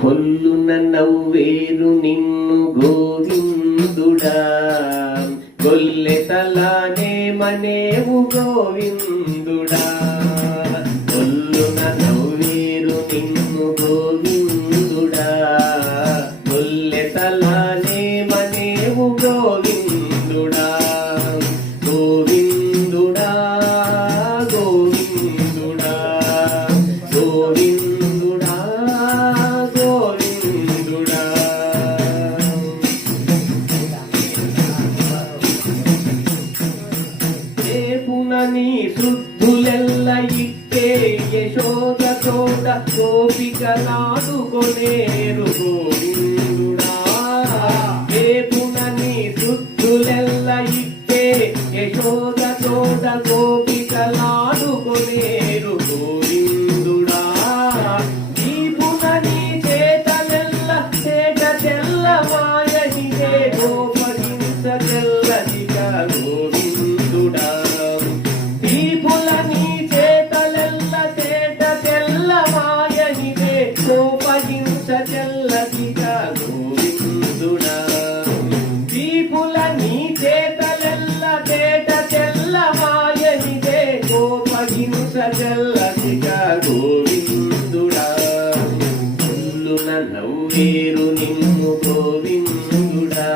కొల్లున నవ్వేరు నిన్ను గోవిందుడా, గొల్లెతలానే మనేవు గోవిందుడా. కొల్లున నవ్వేరు నిన్ను గోవిందుడా, గొల్లెతలానే మనేవు గోవిందుడా. గోవిందుడా గోవిందుడా గోవిందుడా గోవిందుడా. రేపున నీ శుద్ధులెల్ల ఇట్టే యశోద తోడ గోపికలాడుకొనేరు గోవిందుడా. రేపున నీ శుద్ధులెల్ల ఇట్టే యశోద తోడ గోపికలాడుకొనేరు గోవిందుడా. దీపున నీ చేతలెల్ల చేట తెల్ల మాయనిదే గోపహింస తెల్లదిగ గోవిందుడా. దీపుల నీ చేతలెల్ల చేట తెల్ల మాయనిదే గోపహింస తెల్లదిగ గోవిందుడా. దీపుల నీ చేతలెల్ల చేట తెల్ల మాయనిదే గోపహింస తెల్లదిగ గోవిందుడా. కొల్లున నవ్వేరు నిన్ను గోవిందుడా,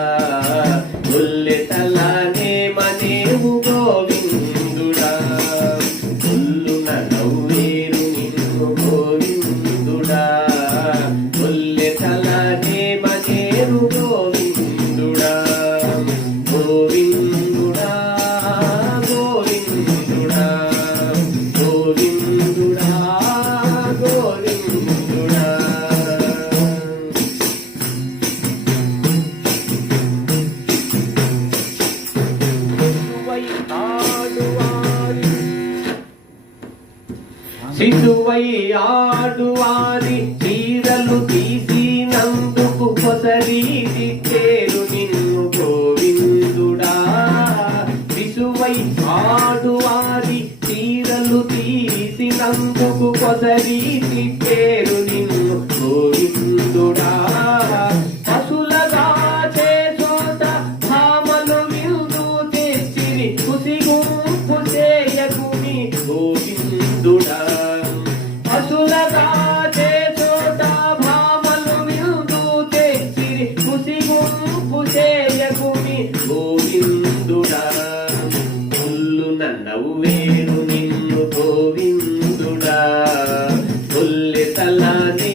గొల్లెతలానే మనేవు గోవిందుడా. కొల్లున నవ్వేరు నిన్ను గోవిందుడా, గొల్లెతలానే మనేవు గోవిందుడా. గోవిందుడా గోవిందుడా గోవిందుడా గోవిందుడా. శిశువై ఆడువారి చీరలు తీసినందుకు కొసరీదిచ్చేరు నిన్ను గోవిందుడా. శిశువై ఆడువారి చీరలు తీసినందుకు కొసరీ